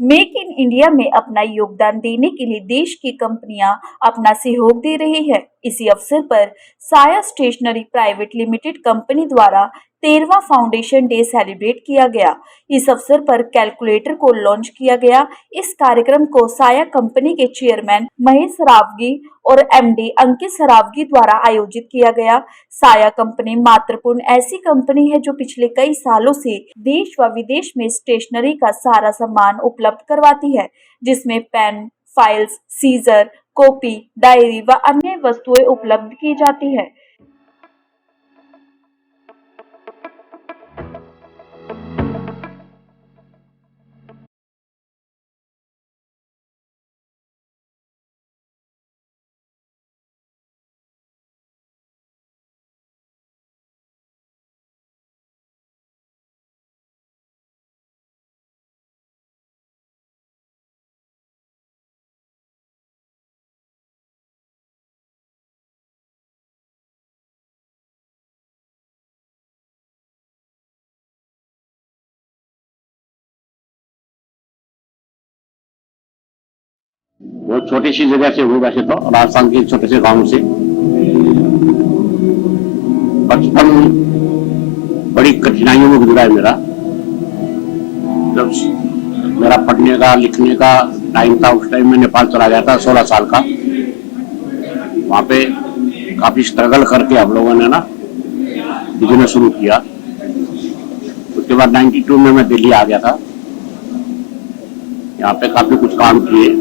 Make in India में अपना योगदान देने के लिए देश की कंपनियां अपना सहयोग दे रही है। इसी अवसर पर साया स्टेशनरी प्राइवेट लिमिटेड कंपनी द्वारा 13वां फाउंडेशन डे सेलिब्रेट किया गया। इस अवसर पर कैलकुलेटर को लॉन्च किया गया। इस कार्यक्रम को साया कंपनी के चेयरमैन महेश रावगी और एमडी अंकित सरावगी द्वारा आयोजित किया गया। साया कंपनी महत्वपूर्ण ऐसी कंपनी है जो पिछले कई सालों से देश व विदेश में स्टेशनरी का सारा सामान उपलब्ध करवाती है, जिसमें pen, files, scissor, copy, diary व अन्य वस्तुएं उपलब्ध की जाती है। वो छोटी सी जगह से हूँ, वैसे तो राजस्थान के छोटे से गांव से। बचपन बड़ी कठिनाइयों में गुजरा है मेरा। जब मेरा पढ़ने का लिखने का टाइम था, उस टाइम में नेपाल चला गया था 16 साल का। वहां पे काफी स्ट्रगल करके हम लोगों ने ना बिजनेस शुरू किया। उसके बाद 92 में मैं दिल्ली आ गया था। यहाँ पे काफी कुछ काम किए।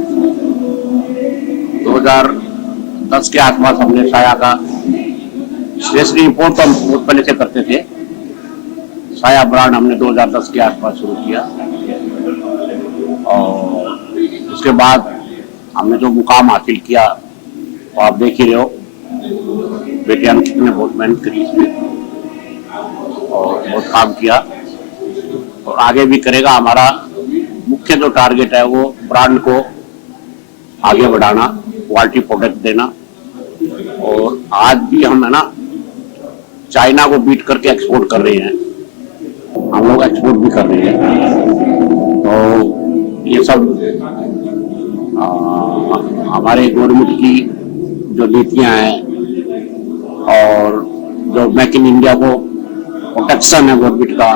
2010 के आसपास हमने साया का स्टेशनरी इंपोर्ट तो हम बहुत पहले से करते थे। साया ब्रांड हमने 2010 के आसपास शुरू किया और उसके बाद हमने जो मुकाम हासिल किया वो आप देख ही रहे हो। बेटे अंकित ने बहुत मेहनत करी इसमें और बहुत काम किया और आगे भी करेगा। हमारा मुख्य जो टारगेट है वो ब्रांड को आगे बढ़ाना, क्वालिटी प्रोडक्ट देना। और आज भी हम है ना चाइना को बीट करके एक्सपोर्ट कर रहे हैं। हम लोग एक्सपोर्ट भी कर रहे हैं। तो ये सब हमारे गवर्नमेंट की जो नीतियां हैं और जो मेक इन इंडिया को प्रोटेक्शन है गवर्नमेंट का,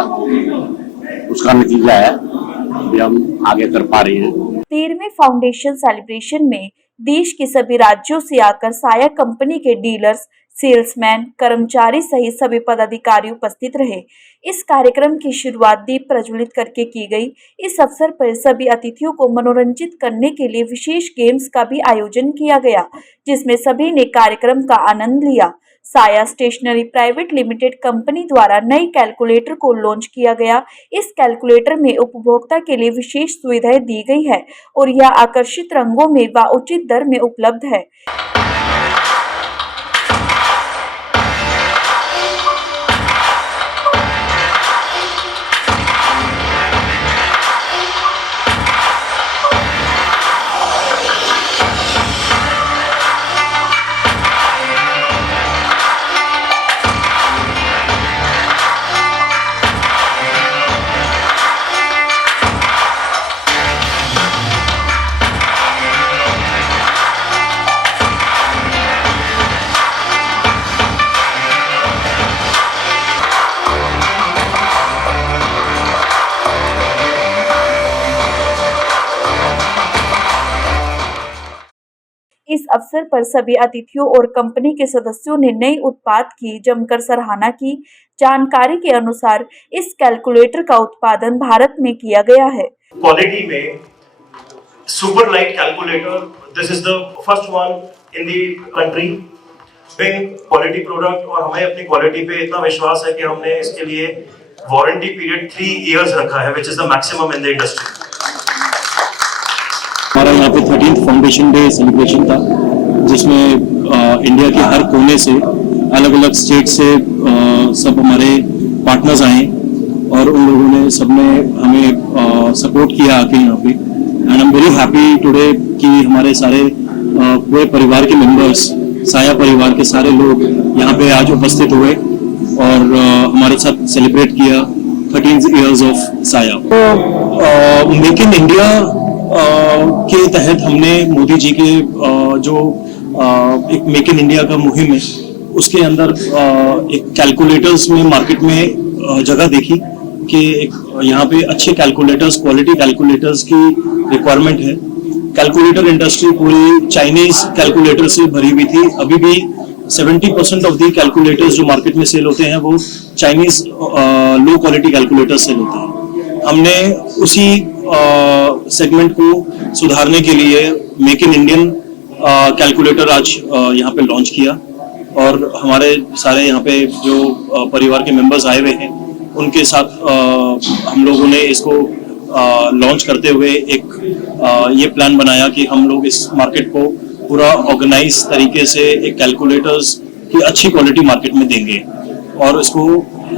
उसका नतीजा है। अभी हम आगे कर पा रहे हैं। 13वें फाउंडेशन सेलिब्रेशन में देश के सभी राज्यों से आकर साया कंपनी के डीलर्स, सेल्समैन, कर्मचारी सहित सभी पदाधिकारी उपस्थित रहे। इस कार्यक्रम की शुरुआत दीप प्रज्वलित करके की गई। इस अवसर पर सभी अतिथियों को मनोरंजित करने के लिए विशेष गेम्स का भी आयोजन किया गया, जिसमें सभी ने कार्यक्रम का आनंद लिया। साया स्टेशनरी प्राइवेट लिमिटेड कंपनी द्वारा नई कैलकुलेटर को लॉन्च किया गया। इस कैलकुलेटर में उपभोक्ता के लिए विशेष सुविधाएं दी गई है और यह आकर्षित रंगों में व उचित दर में उपलब्ध है। इस अवसर पर सभी अतिथियों और कंपनी के सदस्यों ने नए उत्पाद की जमकर सराहना की। जानकारी के अनुसार इस कैलकुलेटर का उत्पादन भारत में किया गया है। क्वालिटी में super light calculator, this is the first one in the country. Big quality product और हमें अपनी क्वालिटी पे इतना विश्वास है कि हमने इसके लिए वारंटी पीरियड 3 इयर्स रखा है, which is the maximum in the industry. हमारा यहाँ पे 13th फाउंडेशन डे सेलिब्रेशन था, जिसमें इंडिया के हर कोने से, अलग अलग स्टेट से सब हमारे पार्टनर्स आए और उन लोगों ने सबने हमें सपोर्ट किया आके यहाँ पे। And I am very happy today कि हमारे सारे पूरे परिवार के मेंबर्स, साया परिवार के सारे लोग यहाँ पे आज उपस्थित हुए और हमारे साथ सेलिब्रेट किया। 13 years of साया। तो मेक इन इंडिया के तहत हमने मोदी जी के जो एक मेक इन इंडिया का मुहिम है उसके अंदर एक कैलकुलेटर्स में मार्केट में जगह देखी कि यहाँ पे अच्छे कैलकुलेटर्स, क्वालिटी कैलकुलेटर्स की रिक्वायरमेंट है। कैलकुलेटर इंडस्ट्री पूरी चाइनीज कैलकुलेटर से भरी हुई थी। अभी भी 70% ऑफ दी कैलकुलेटर्स जो मार्केट में सेल होते हैं वो Chinese low quality calculator sell होते हैं। हमने उसी सेगमेंट को सुधारने के लिए मेक इन इंडियन कैलकुलेटर आज यहाँ पे लॉन्च किया और हमारे सारे यहाँ पे जो परिवार के मेंबर्स आए हुए हैं उनके साथ हम लोगों ने इसको लॉन्च करते हुए एक ये प्लान बनाया कि हम लोग इस मार्केट को पूरा ऑर्गेनाइज तरीके से एक कैलकुलेटर्स की अच्छी क्वालिटी मार्केट में देंगे और इसको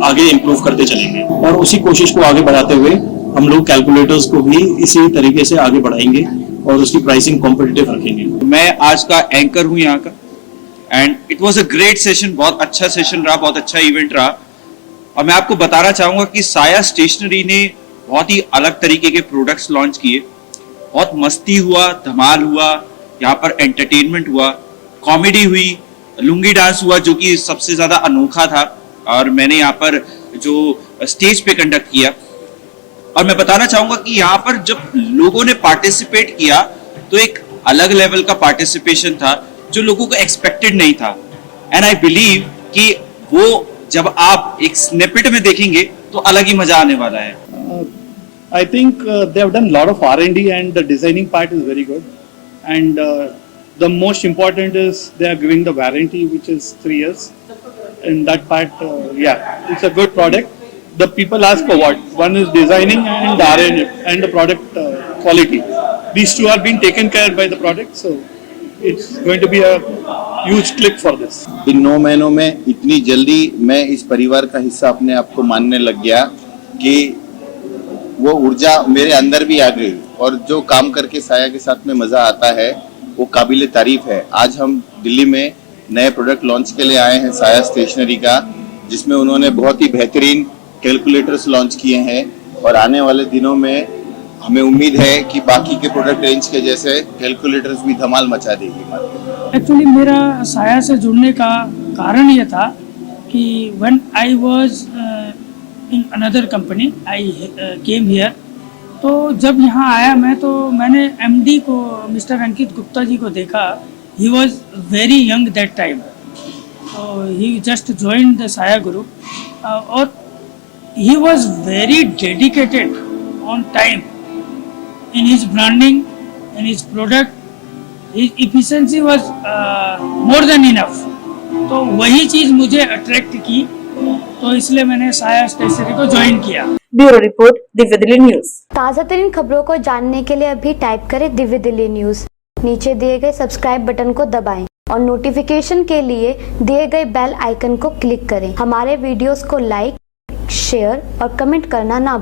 आगे इम्प्रूव करते चलेंगे और उसी कोशिश को आगे बढ़ाते हुए हम लोग कैलकुलेटर्स को भी इसी तरीके से आगे बढ़ाएंगे और उसकी प्राइसिंग कॉम्पिटिटिव रखेंगे। मैं आज का एंकर हूं यहाँ का and it was a great session, बहुत अच्छा सेशन रहा, बहुत अच्छा इवेंट रहा। और मैं आपको बताना चाहूंगा कि साया स्टेशनरी ने बहुत ही अलग तरीके के प्रोडक्ट्स लॉन्च किए, बहुत मस्ती हुआ, धमाल हुआ, यहाँ पर एंटरटेनमेंट हुआ, कॉमेडी हुई, लुंगी डांस हुआ जो कि सबसे ज्यादा अनोखा था और मैंने यहाँ पर जो स्टेज पे कंडक्ट किया। और मैं बताना चाहूंगा कि यहाँ पर जब लोगों ने पार्टिसिपेट किया तो एक अलग लेवल का पार्टिसिपेशन था जो लोगों को एक्सपेक्टेड नहीं था एंड आई बिलीव कि वो जब आप एक स्निपेट में देखेंगे तो अलग ही मजा आने वाला है। I think they have done a lot of R&D and the designing part is very good. And the most important is they are giving the warranty, which is 3 years. And that part, yeah, it's a good product. The people ask for what? One is designing and R&D and the product quality. These two are being taken care by the product, so it's going to be a huge click for this. इन 9 महीनों में इतनी जल्दी मैं इस परिवार का हिस्सा अपने आप को मानने लग गया कि वो ऊर्जा मेरे अंदर भी आ गई और जो काम करके साया के साथ में मजा आता है वो काबिले तारीफ है। आज हम दिल्ली में नए प्रोडक्ट लॉन्च के लिए आए हैं साया स्टेशनरी का, जिसमें उन्होंने बहुत ही बेहतरीन कैलकुलेटर्स लॉन्च किए हैं और आने वाले दिनों में हमें उम्मीद है कि बाकी के प्रोडक्ट रेंज के जैसे कैलकुलेटर्स भी धमाल मचा देगी। एक्चुअली मेरा साया से जुड़ने का कारण ये था कि when I was in another company I came here, तो जब यहाँ आया मैं तो मैंने एमडी को मिस्टर अंकित गुप्ता जी को देखा। He was very young that time, तो ही जस्ट जॉइंड द साया ग्रुप और he was very dedicated on time in his branding, in his product, his efficiency was more than enough. तो वही चीज मुझे अट्रैक्ट की, तो इसलिए मैंने साया स्टेशनरी को ज्वाइन किया। Bureau report, Divya Delhi news. ताज़ा तरीन खबरों को जानने के लिए अभी टाइप करें दिव्य दिल्ली न्यूज। नीचे दिए गए सब्सक्राइब बटन को दबाएं और नोटिफिकेशन के लिए दिए गए बेल आइकन को क्लिक करें। हमारे वीडियोस को लाइक, शेयर और कमेंट करना ना